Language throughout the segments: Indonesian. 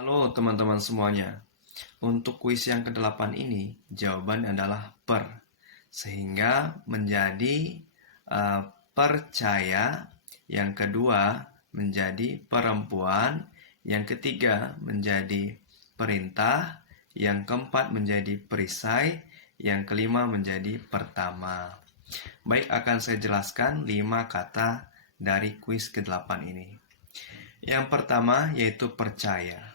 Halo teman-teman semuanya. Untuk kuis yang ke-8 ini, jawaban adalah per. Sehingga menjadi eh, percaya, yang kedua menjadi perempuan, yang ketiga menjadi perintah, yang keempat menjadi perisai, yang kelima menjadi pertama. Baik, akan saya jelaskan 5 kata dari kuis ke-8 ini. Yang pertama yaitu percaya.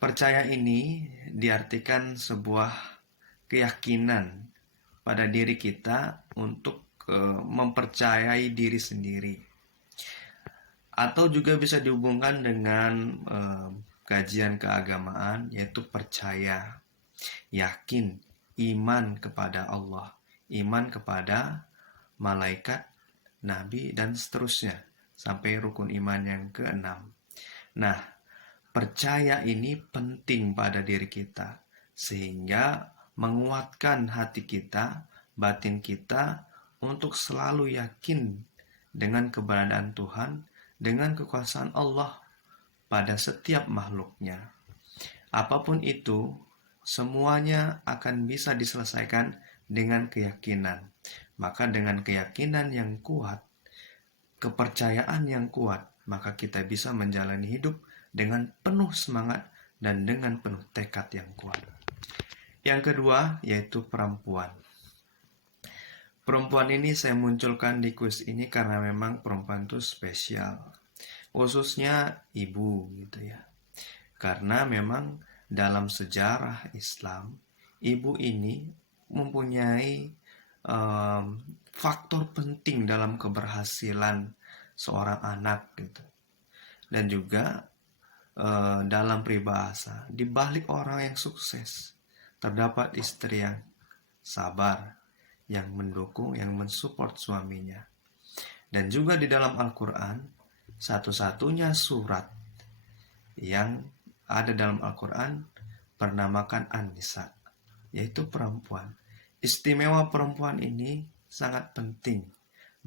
Percaya ini diartikan sebuah keyakinan pada diri kita untuk mempercayai diri sendiri. Atau juga bisa dihubungkan dengan kajian keagamaan, yaitu percaya, yakin, iman kepada Allah, iman kepada malaikat, nabi, dan seterusnya sampai rukun iman yang keenam. Nah, percaya ini penting pada diri kita, sehingga menguatkan hati kita, batin kita, untuk selalu yakin dengan keberadaan Tuhan, dengan kekuasaan Allah pada setiap makhluknya. Apapun itu, semuanya akan bisa diselesaikan dengan keyakinan. Maka dengan keyakinan yang kuat, kepercayaan yang kuat, maka kita bisa menjalani hidup dengan penuh semangat dan dengan penuh tekad yang kuat. Yang kedua yaitu perempuan. Perempuan ini saya munculkan di kuis ini karena memang perempuan itu spesial. Khususnya ibu gitu ya. Karena memang dalam sejarah Islam, ibu ini mempunyai faktor penting dalam keberhasilan seorang anak gitu. Dan juga dalam peribahasa, di balik orang yang sukses terdapat istri yang sabar, yang mendukung, yang mensupport suaminya. Dan juga di dalam Al-Quran, satu-satunya surat yang ada dalam Al-Quran bernamakan An-Nisa, yaitu perempuan. Istimewa perempuan ini sangat penting.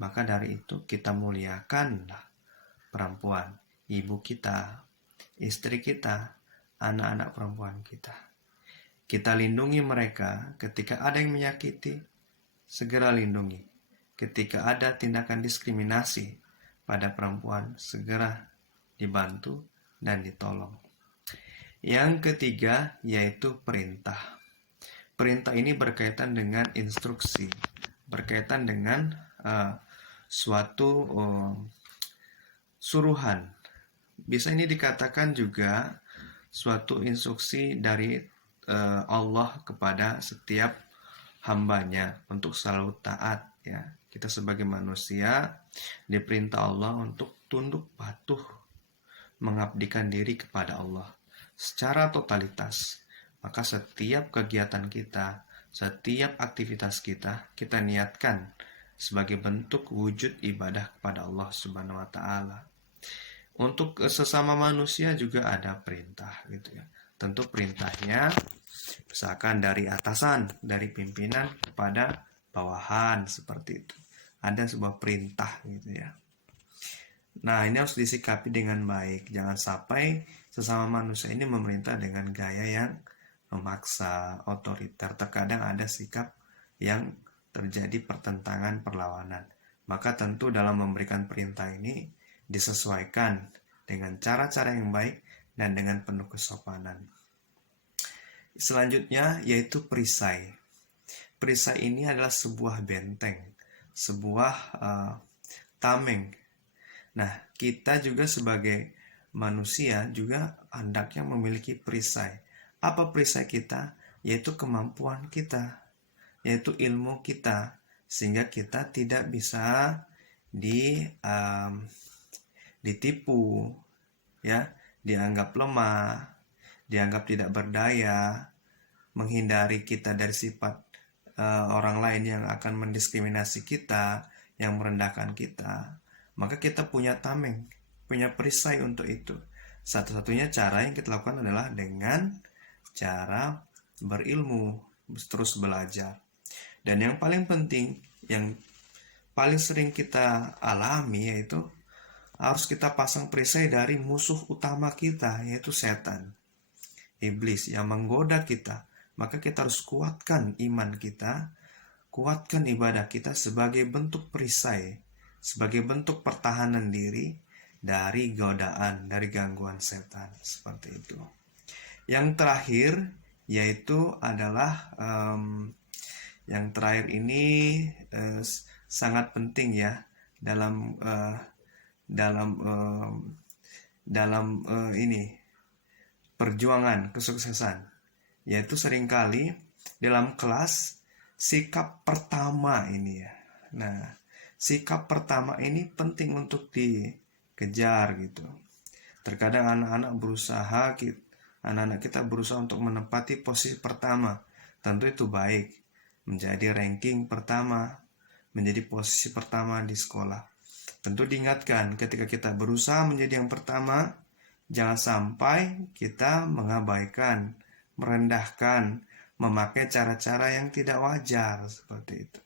Maka dari itu kita muliakanlah perempuan, ibu kita, istri kita, anak-anak perempuan kita. Kita lindungi mereka ketika ada yang menyakiti, segera lindungi. Ketika ada tindakan diskriminasi pada perempuan, segera dibantu dan ditolong. Yang ketiga yaitu perintah. Perintah ini berkaitan dengan instruksi, berkaitan dengan suatu suruhan. Bisa ini dikatakan juga suatu instruksi dari Allah kepada setiap hambanya untuk selalu taat ya. Kita sebagai manusia diperintah Allah untuk tunduk patuh, mengabdikan diri kepada Allah secara totalitas. Maka setiap kegiatan kita, setiap aktivitas kita, kita niatkan sebagai bentuk wujud ibadah kepada Allah Subhanahu wa taala. Untuk sesama manusia juga ada perintah gitu ya. Tentu perintahnya misalkan dari atasan, dari pimpinan kepada bawahan seperti itu. Ada sebuah perintah gitu ya. Nah, ini harus disikapi dengan baik. Jangan sampai sesama manusia ini memerintah dengan gaya yang memaksa, otoriter. Terkadang ada sikap yang terjadi pertentangan, perlawanan. Maka tentu dalam memberikan perintah ini disesuaikan dengan cara-cara yang baik dan dengan penuh kesopanan. Selanjutnya yaitu perisai. Perisai ini adalah sebuah benteng, sebuah tameng. Nah, kita juga sebagai manusia juga hendaknya memiliki perisai. Apa perisai kita? Yaitu kemampuan kita, yaitu ilmu kita, sehingga kita tidak bisa ditipu, ya, dianggap lemah, dianggap tidak berdaya, menghindari kita dari sifat orang lain yang akan mendiskriminasi kita, yang merendahkan kita. Maka kita punya tameng, punya perisai untuk itu. Satu-satunya cara yang kita lakukan adalah dengan cara berilmu, terus belajar. Dan yang paling penting, yang paling sering kita alami yaitu harus kita pasang perisai dari musuh utama kita, yaitu setan, iblis yang menggoda kita. Maka kita harus kuatkan iman kita, kuatkan ibadah kita sebagai bentuk perisai, sebagai bentuk pertahanan diri dari godaan, dari gangguan setan. Seperti itu. Yang terakhir yaitu adalah yang terakhir ini sangat penting ya dalam ini perjuangan kesuksesan, yaitu seringkali dalam kelas sikap pertama ini ya. Nah, sikap pertama ini penting untuk dikejar gitu. Terkadang anak-anak kita berusaha untuk menempati posisi pertama. Tentu itu baik, menjadi ranking pertama, menjadi posisi pertama di sekolah. Tentu diingatkan ketika kita berusaha menjadi yang pertama, jangan sampai kita mengabaikan, merendahkan, memakai cara-cara yang tidak wajar seperti itu.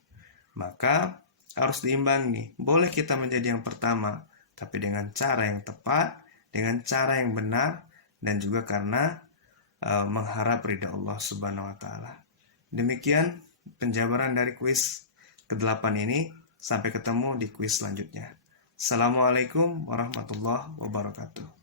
Maka harus diimbangi. Boleh kita menjadi yang pertama, tapi dengan cara yang tepat, dengan cara yang benar, dan juga karena mengharap ridha Allah Subhanahu wa taala. Demikian penjabaran dari kuis ke-8 ini. Sampai ketemu di kuis selanjutnya. Assalamualaikum warahmatullahi wabarakatuh.